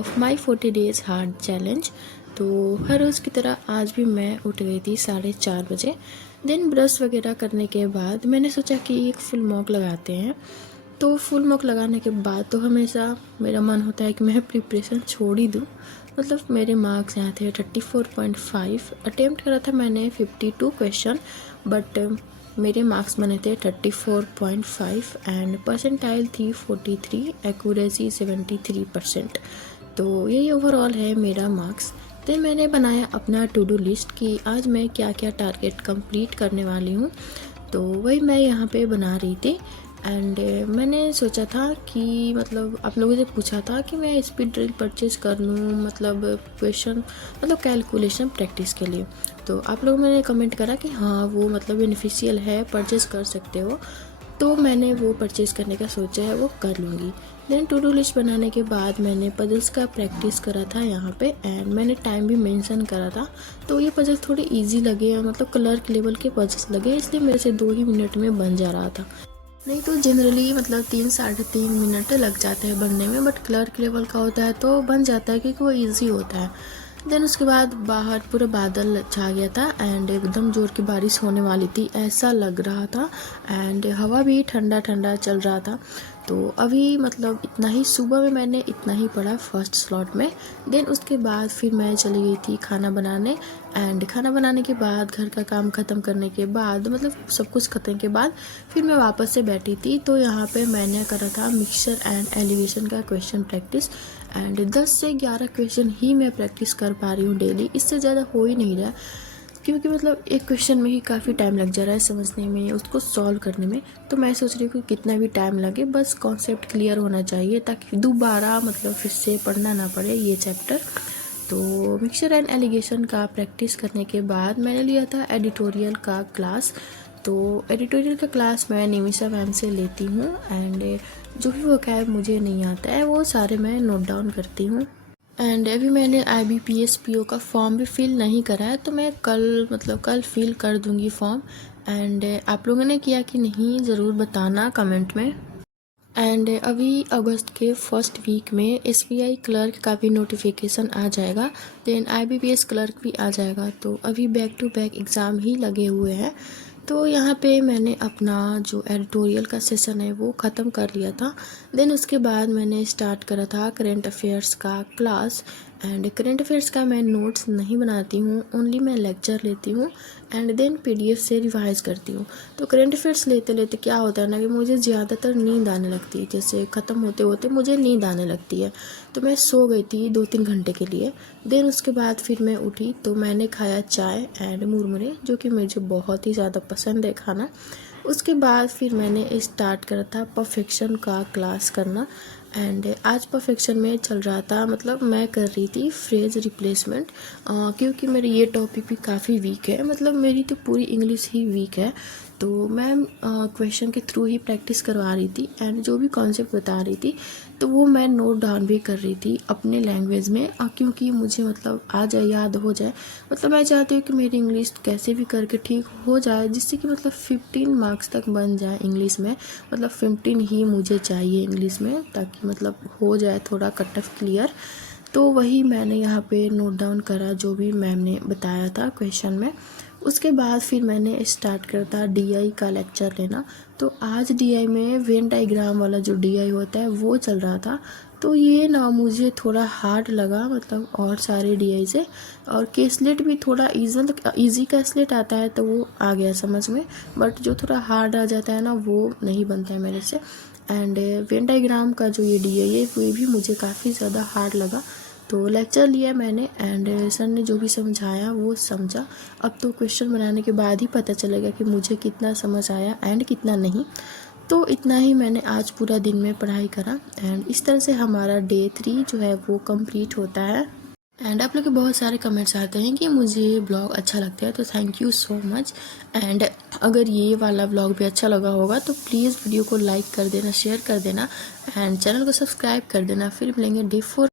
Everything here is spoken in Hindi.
Of my 40 days hard challenge. तो हर रोज़ की तरह आज भी मैं उठ गई थी 4:30 बजे। देन ब्रश वगैरह करने के बाद मैंने सोचा कि एक फुल मॉक लगाते हैं। तो फुल मॉक लगाने के बाद तो हमेशा मेरा मन होता है कि मैं प्रिपरेशन छोड़ ही दूँ। मतलब मेरे मार्क्स यहाँ थे 34.5। अटेम्प्ट करा था मैंने 52 क्वेश्चन, बट मेरे मार्क्स बने थे 34.5 एंड परसेंटाइल थी 43, एक्यूरेसी 73%। तो यही ओवरऑल है मेरा मार्क्स। देन मैंने बनाया अपना टू डू लिस्ट कि आज मैं क्या क्या टारगेट कंप्लीट करने वाली हूँ। तो वही मैं यहाँ पे बना रही थी एंड मैंने सोचा था कि मतलब आप लोगों से पूछा था कि मैं स्पीड ड्रिल परचेज़ कर लूँ, मतलब क्वेश्चन मतलब कैलकुलेशन प्रैक्टिस के लिए। तो आप लोगों ने कमेंट करा कि हाँ वो मतलब बेनिफिशियल है, परचेज़ कर सकते हो। तो मैंने वो परचेज़ करने का सोचा है, वो कर लूँगी। देन टू डू लिस्ट बनाने के बाद मैंने पजल्स का प्रैक्टिस करा था यहाँ पे एंड मैंने टाइम भी मेंशन करा था। तो ये पजल थोड़े इजी लगे, मतलब क्लर्क लेवल के पजल्स लगे, इसलिए मेरे से 2 ही मिनट में बन जा रहा था। नहीं तो जनरली मतलब 3-3.5 मिनट लग जाते हैं बनने में, बट क्लर्क लेवल का होता है तो बन जाता है क्योंकि वो ईजी होता है। देन उसके बाद बाहर पूरा बादल छा गया था एंड एकदम ज़ोर की बारिश होने वाली थी ऐसा लग रहा था एंड हवा भी ठंडा ठंडा चल रहा था। तो अभी मतलब इतना ही, सुबह में मैंने इतना ही पढ़ा फर्स्ट स्लॉट में। देन उसके बाद फिर मैं चली गई थी खाना बनाने एंड खाना बनाने के बाद घर का काम ख़त्म करने के बाद मतलब सब कुछ ख़त्म के बाद फिर मैं वापस से बैठी थी। तो यहाँ पे मैंने करा था मिक्सचर एंड एलिवेशन का क्वेश्चन प्रैक्टिस एंड 10 से 11 क्वेश्चन ही मैं प्रैक्टिस कर पा रही हूँ डेली, इससे ज़्यादा हो ही नहीं रहा क्योंकि मतलब एक क्वेश्चन में ही काफ़ी टाइम लग जा रहा है समझने में, उसको सॉल्व करने में। तो मैं सोच रही हूँ कि कितना भी टाइम लगे बस कॉन्सेप्ट क्लियर होना चाहिए ताकि दोबारा मतलब फिर से पढ़ना ना पड़े ये चैप्टर। तो मिक्सचर एंड एलिगेशन का प्रैक्टिस करने के बाद मैंने लिया था एडिटोरियल का क्लास। तो एडिटोरियल का क्लास मैं निमिषा मैम से लेती हूँ एंड जो भी वोकैब मुझे नहीं आता है वो सारे मैं नोट डाउन करती हूँ। एंड अभी मैंने IBPS PO का फॉर्म भी फिल नहीं करा है, तो मैं कल फिल कर दूँगी फॉर्म। एंड आप लोगों ने किया कि नहीं ज़रूर बताना कमेंट में। एंड अभी अगस्त के फर्स्ट वीक में SBI क्लर्क का भी नोटिफिकेशन आ जाएगा, देन IBPS क्लर्क भी आ जाएगा। तो अभी बैक टू बैक एग्ज़ाम ही लगे हुए हैं। तो यहाँ पे मैंने अपना जो एडिटोरियल का सेशन है वो ख़त्म कर लिया था। देन उसके बाद मैंने स्टार्ट करा था करेंट अफेयर्स का क्लास एंड करेंट अफेयर्स का मैं नोट्स नहीं बनाती हूँ, ओनली मैं लेक्चर लेती हूँ एंड देन PDF से रिवाइज़ करती हूँ। तो करेंट अफेयर्स लेते लेते क्या होता है ना कि मुझे ज़्यादातर नींद आने लगती है, जैसे ख़त्म होते होते मुझे नींद आने लगती है। तो मैं सो गई थी 2-3 घंटे के लिए। देन उसके बाद फिर मैं उठी तो मैंने खाया चाय एंड मुरमुरे, जो कि मुझे बहुत ही ज़्यादा पसंद है खाना। उसके बाद फिर मैंने स्टार्ट करा था परफेक्शन का क्लास करना एंड आज परफेक्शन में चल रहा था, मतलब मैं कर रही थी फ्रेज रिप्लेसमेंट क्योंकि मेरे ये टॉपिक भी काफ़ी वीक है, मतलब मेरी तो पूरी इंग्लिश ही वीक है। तो मैं क्वेश्चन के थ्रू ही प्रैक्टिस करवा रही थी एंड जो भी कॉन्सेप्ट बता रही थी तो वो मैं नोट डाउन भी कर रही थी अपने लैंग्वेज में क्योंकि मुझे मतलब आ जाए, याद हो जाए। मतलब मैं चाहती हूँ कि मेरी इंग्लिश कैसे भी करके ठीक हो जाए, जिससे कि मतलब 15 मार्क्स तक बन जाए इंग्लिश में। मतलब 15 ही मुझे चाहिए इंग्लिश में ताकि मतलब हो जाए थोड़ा कट ऑफ क्लियर। तो वही मैंने यहाँ पे नोट डाउन करा जो भी मैम ने बताया था क्वेश्चन में। उसके बाद फिर मैंने स्टार्ट करा था DI का लेक्चर लेना। तो आज DI में वेन डायग्राम वाला जो DI होता है वो चल रहा था। तो ये ना मुझे थोड़ा हार्ड लगा, मतलब और सारे DI से। और केसलेट भी थोड़ा ईजी कैसलेट आता है तो वो आ गया समझ में, बट जो थोड़ा हार्ड आ जाता है ना वो नहीं बनता है मेरे से। एंड वेन डायग्राम का जो ये DI है वो भी मुझे काफ़ी ज़्यादा हार्ड लगा। तो लेक्चर लिया मैंने एंड सर ने जो भी समझाया वो समझा। अब तो क्वेश्चन बनाने के बाद ही पता चलेगा कि मुझे कितना समझ आया एंड कितना नहीं। तो इतना ही मैंने आज पूरा दिन में पढ़ाई करा एंड इस तरह से हमारा डे 3 जो है वो कंप्लीट होता है। एंड आप लोग के बहुत सारे कमेंट्स आते हैं कि मुझे ब्लॉग अच्छा लगता है, तो thank you so much. And अगर ये वाला ब्लॉग भी अच्छा लगा होगा तो प्लीज़ वीडियो को लाइक कर देना, शेयर कर देना एंड चैनल को सब्सक्राइब कर देना। फिर मिलेंगे डे 4